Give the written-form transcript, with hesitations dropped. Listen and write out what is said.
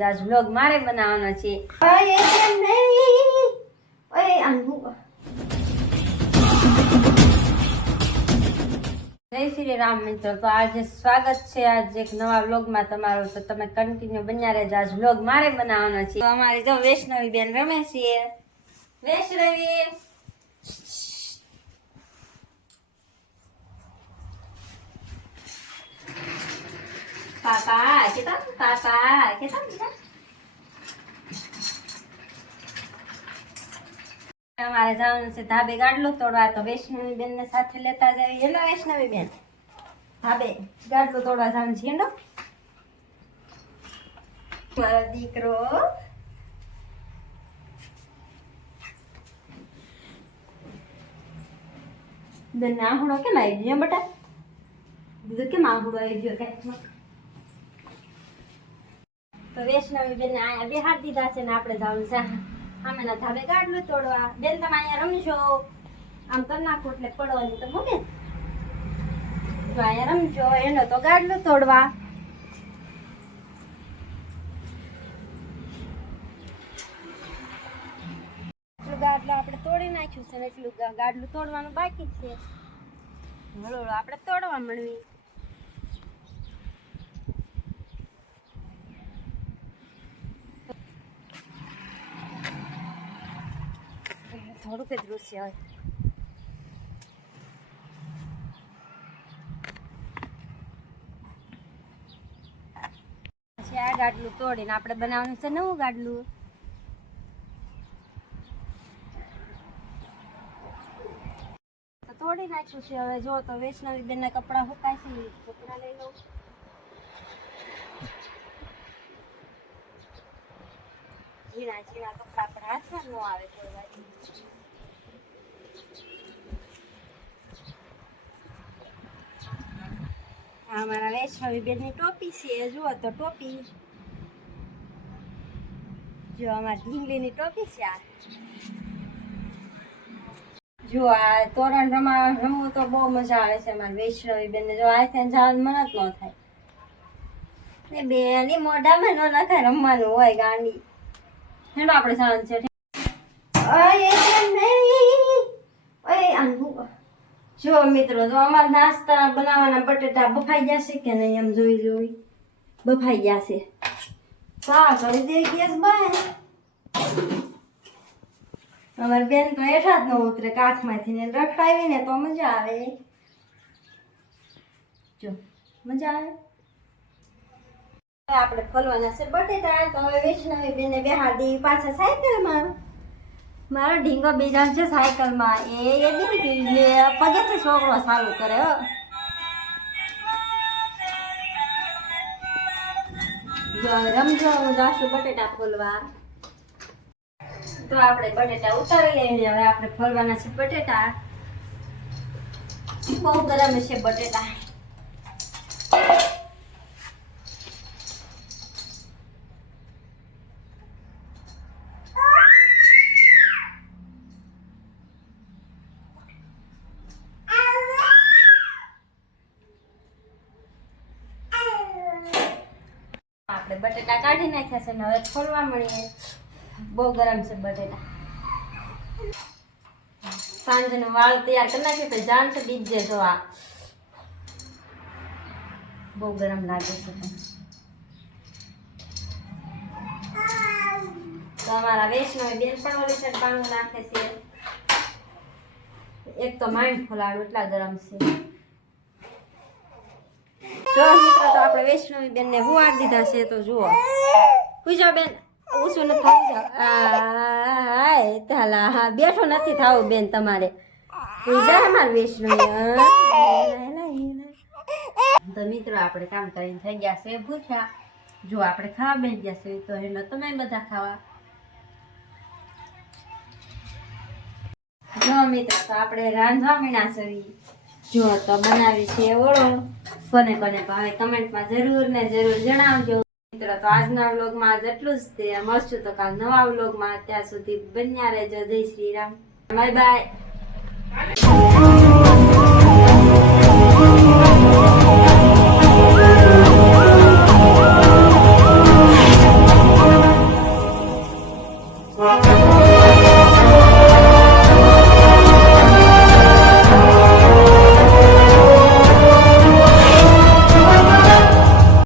રહેજો. આજ વ્લોગ મારે બનાવવાનો છે. જય શ્રી રામ મિત્રો. તો આજે સ્વાગત છે આજ એક નવા વ્લોગમાં તમારું. તો તમે કન્ટિન્યુ બન્યા રહેજો. આજ વ્લોગ મારે બનાવવાનો છે. તો અમારી જો વૈષ્ણવી બેન રમે છે. વૈષ્ણવી પાપા કેતા અમારે જવાનું છે ધાબે ગાડલું તોડવા. તો વૈષ્ણવી બેન ને સાથે લેતા જઈએ. હેલો વૈષ્ણવી બેન, ધાબે ગાડલું તોડવા જવાનું છે. હેલો મારો દીકરો. બેન આહુડો કેમ આવી ગયો બટા? દીધું કેમ આહુડો આવી ગયો? કઈ તો વૈષ્ણવી બેન અહીંયા બેહાર દીધા છે ને આપણે જવાનું છે અમે ના ધાબે ગાડલું તોડવા. બેન તમે અહીંયા રમશો, આમ કરી નાખો એટલે પડવાની તો મૂકે. તો અહીંયા રમજો એનો તો ગાડલું તોડવા. એટલું ગાડલું આપણે તોડી નાખ્યું છે ને એટલું ગાડલું તોડવાનું બાકી છે. હળો આપણે તોડવા મળવી. થોડુંક જ દૃશ્ય હોય. પછી આ ગાડલું તોડીને આપણે બનાવવાનું છે નવું ગાડલું. તો તોડી નાખ્યું છે. હવે જો તો વૈષ્ણવી બેન ના કપડા સુકાય છે. કપડા લઈ લઉં. ઝીણા ઝીણા કપડા પણ હાથમાં ન આવે તોડવા. અમારા વૈષ્ણવી બેન ની ટોપી છે. જુઓ તો ટોપી જો અમારી ઢીંગલીની ટોપી છે. આ જો આ તોરણ રમવું તો બહુ મજા આવે છે અમારી વૈષ્ણવી બેન ને. જો આ થઈને જવાનું મન જ ન થાય ને બેન. મોઢામાં ન નખાય, રમવાનું હોય ગાંડી. હેલો આપણે જવાનું છે. જો મિત્રો તો અમારા નાસ્તા બનાવવાના બટેટા બફાઈ જશે કે નહીં એમ જોઈ બફાઈ જશે. હા કરી દે ગેસ બંધ. અમારી બેન તો હેઠા જ ન ઉતરે કાખમાંથી ને રખડાવી ને તો મજા આવે. જો મજા આવે. આપણે ફોલવાના છે બટેટા. તો હવે વૈષ્ણવી બેન ને બેહાડી પાછા સાયકલમાં. મારો ઢીંગો બીજા છે સાયકલમાં. એ પગેથી છોકરો ચાલુ કરે. રમજો જાશું બટેટા ફોલવા. તો આપણે બટેટા ઉતારી લઈએ. હવે આપણે ફોલવાના છે બટેટા. બહુ ગરમ છે બટેટા. બટેટા કાઢી નાખ્યા છે ને હવે ખોલવા મળીએ. બહુ ગરમ છે બટેટા. સાંજનો વાળ તૈયાર કરી નાખ્યો. પછી જાણ છે બીજે જો આ બહુ ગરમ લાગે છે. તો અમારા વૈષ્ણવી બેન પણ ઓલી સાઈડ પાણી નાખે છે. એક તો માંડ ફોલાડું એટલા ગરમ છે. જો મિત્રો તો આપણે વૈષ્ણવી બેન ને હુવાડ દીધા છે. તો જુઓ પૂછો બેન ઊંચું નથી થવું. હા બેઠો નથી થવું બેન તમારે. પૂજા અમારે વૈષ્ણવી. તો મિત્રો આપણે કામ કરીને થઈ ગયા છે ભૂખ્યા. જો આપણે ખાવા બેસી ગયા છે. તો એનો તમે બધા ખાવા. જો મિત્રો તો આપણે રાંધવા મીણા સરી. જો તો બનાવી છે ઓળો. કોને કોને ભાવે કમેન્ટમાં જરૂર ને જરૂર જણાવજો. મિત્રો તો આજના વ્લોગમાં આજ એટલું જ. તે મળશું તો કાલ નવા વ્લોગમાં. ત્યાં સુધી બન્યા રહેજો. જય શ્રી રામ. Bye bye. છે.